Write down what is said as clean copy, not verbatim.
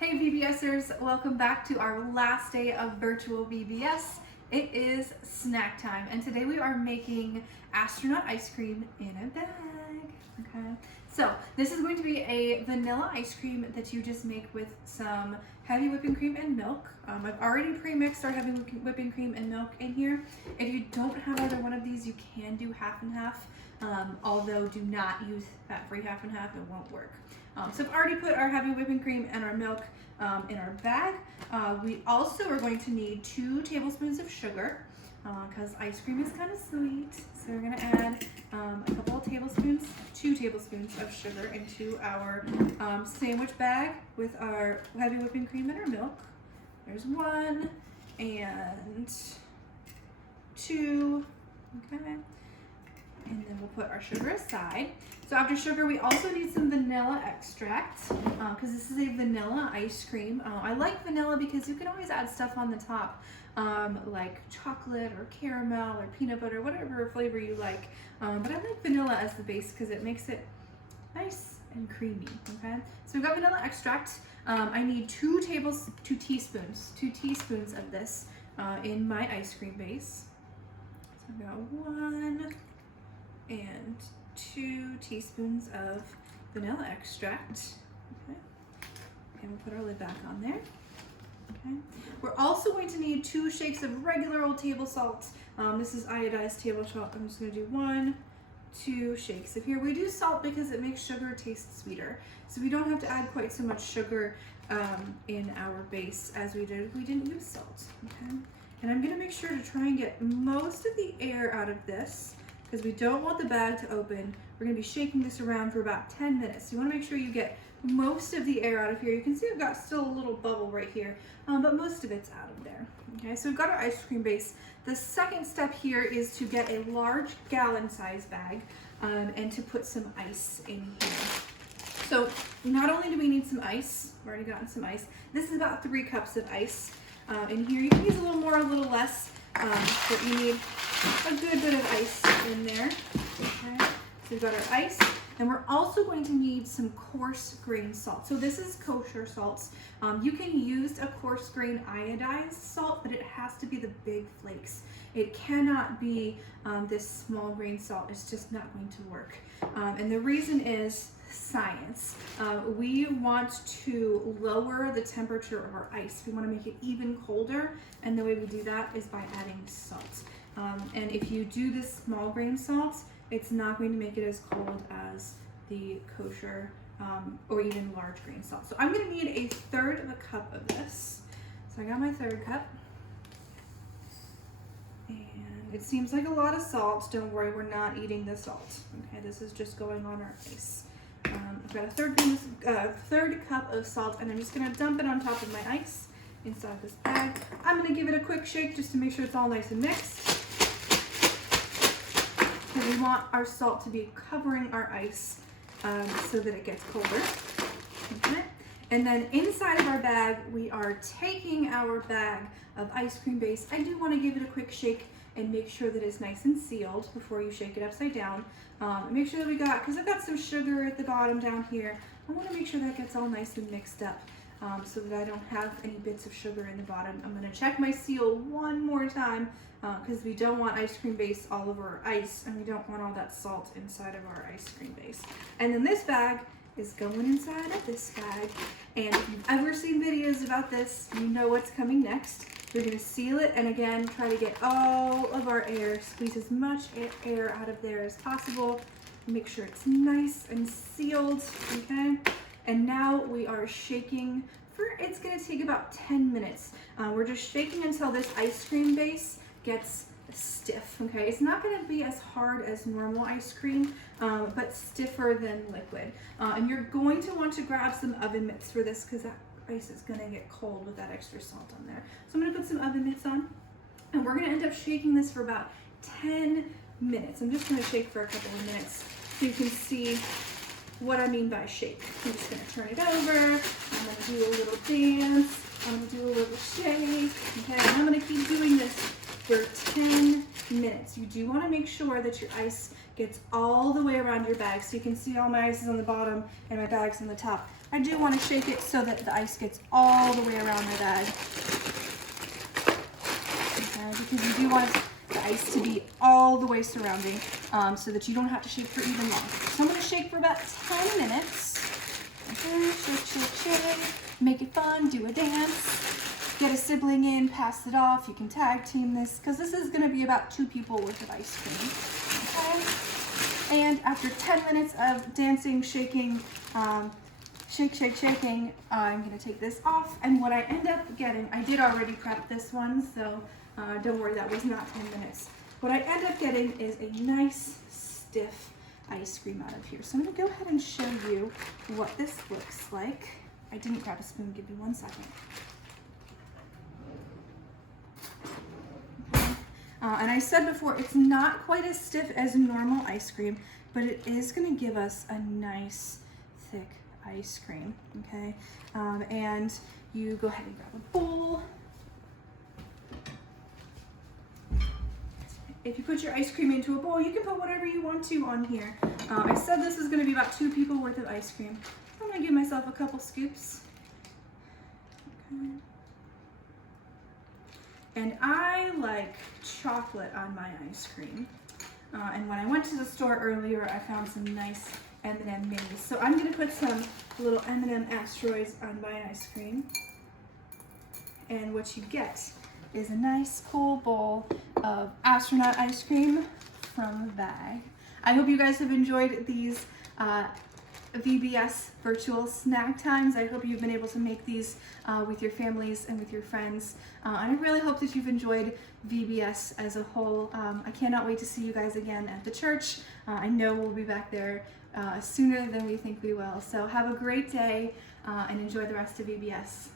Hey VBSers, welcome back to our last day of virtual VBS. It is snack time and today we are making astronaut ice cream in a bag. Okay, so this is going to be a vanilla ice cream that you just make with some heavy whipping cream and milk. I've already pre-mixed our heavy whipping cream and milk in here. If you don't have either one of these, you can do half and half. Although do not use fat-free half and half, it won't work. So I've already put our heavy whipping cream and our milk in our bag. We also are going to need 2 tablespoons of sugar because ice cream is kind of sweet. So we're gonna add a couple of tablespoons, 2 tablespoons of sugar into our sandwich bag with our heavy whipping cream and our milk. There's 1 and 2, okay. And then we'll put our sugar aside. So after sugar, we also need some vanilla extract because this is a vanilla ice cream. I like vanilla because you can always add stuff on the top, like chocolate or caramel or peanut butter, whatever flavor you like. But I like vanilla as the base because it makes it nice and creamy, okay? So we've got vanilla extract. I need 2 teaspoons of this in my ice cream base. So I've got 1 and 2 teaspoons of vanilla extract. Okay. And we'll put our lid back on there. Okay. We're also going to need 2 shakes of regular old table salt. This is iodized table salt. I'm just going to do 1, 2 shakes of here. We do salt because it makes sugar taste sweeter. So we don't have to add quite so much sugar in our base as we did if we didn't use salt. Okay. And I'm going to make sure to try and get most of the air out of this, because we don't want the bag to open. We're gonna be shaking this around for about 10 minutes. So you wanna make sure you get most of the air out of here. You can see I've got still a little bubble right here, but most of it's out of there. Okay, so we've got our ice cream base. The second step here is to get a large gallon size bag and to put some ice in here. So not only do we need some ice, we've already gotten some ice. This is about 3 cups of ice. In here, you can use a little more, a little less, but you need a good bit of ice in there. Okay, so we've got our ice, and we're also going to need some coarse grain salt. So this is kosher salts. You can use a coarse grain iodized salt, but it has to be the big flakes. It cannot be this small grain salt. It's just not going to work. And the reason is science. We want to lower the temperature of our ice. We want to make it even colder, and the way we do that is by adding salt. And if you do this small grain salt, it's not going to make it as cold as the kosher or even large grain salt. So I'm going to need a 1/3 of a cup of this. So I got my 1/3 cup. And it seems like a lot of salt. Don't worry, we're not eating the salt. Okay, this is just going on our ice. I've got a 1/3 cup of salt, and I'm just going to dump it on top of my ice inside this bag. I'm going to give it a quick shake just to make sure it's all nice and mixed. Because we want our salt to be covering our ice so that it gets colder. Okay. And then inside of our bag, we are taking our bag of ice cream base. I do want to give it a quick shake and make sure that it's nice and sealed before you shake it upside down. Make sure that we got, because I've got some sugar at the bottom down here, I want to make sure that gets all nice and mixed up so that I don't have any bits of sugar in the bottom. I'm going to check my seal one more time because we don't want ice cream base all over our ice, and we don't want all that salt inside of our ice cream base. And then this bag is going inside of this bag, and if you've ever seen videos about this, you know what's coming next. We're going to seal it, and again, try to get all of our air, squeeze as much air out of there as possible. Make sure it's nice and sealed, okay? And now we are shaking it's going to take about 10 minutes. We're just shaking until this ice cream base gets stiff, okay? It's not going to be as hard as normal ice cream, but stiffer than liquid. And you're going to want to grab some oven mitts for this because that ice is going to get cold with that extra salt on there. So I'm going to put some oven mitts on, and we're going to end up shaking this for about 10 minutes. I'm just going to shake for a couple of minutes so you can see what I mean by shake. I'm just going to turn it over. I'm going to do a little dance. I'm going to do a little shake. Okay, and I'm going to keep doing this for 10 minutes. You do want to make sure that your ice gets all the way around your bag. So you can see all my ice is on the bottom and my bag's on the top. I do want to shake it so that the ice gets all the way around my bag. Okay, because you do want the ice to be all the way surrounding so that you don't have to shake for even longer. So I'm going to shake for about 10 minutes. Okay, shake, shake, shake. Make it fun, do a dance. Get a sibling in, pass it off. You can tag team this because this is going to be about 2 people worth of ice cream. Okay? And after 10 minutes of dancing, shaking, shake, shake, shaking, I'm going to take this off. And what I end up getting, I did already prep this one, so don't worry, that was not 10 minutes. What I end up getting is a nice, stiff ice cream out of here. So I'm going to go ahead and show you what this looks like. I didn't grab a spoon, give me 1 second. And I said before, it's not quite as stiff as normal ice cream, but it is going to give us a nice, thick ice cream, okay? And you go ahead and grab a bowl. If you put your ice cream into a bowl, you can put whatever you want to on here. I said this is going to be about 2 people worth of ice cream. I'm going to give myself a couple scoops. Okay. And I like chocolate on my ice cream. And when I went to the store earlier, I found some nice M&M minis. So I'm going to put some little M&M asteroids on my ice cream. And what you get is a nice cool bowl of astronaut ice cream from the bag. I hope you guys have enjoyed these VBS virtual snack times. I hope you've been able to make these with your families and with your friends. And I really hope that you've enjoyed VBS as a whole. I cannot wait to see you guys again at the church. I know we'll be back there sooner than we think we will. So have a great day and enjoy the rest of VBS.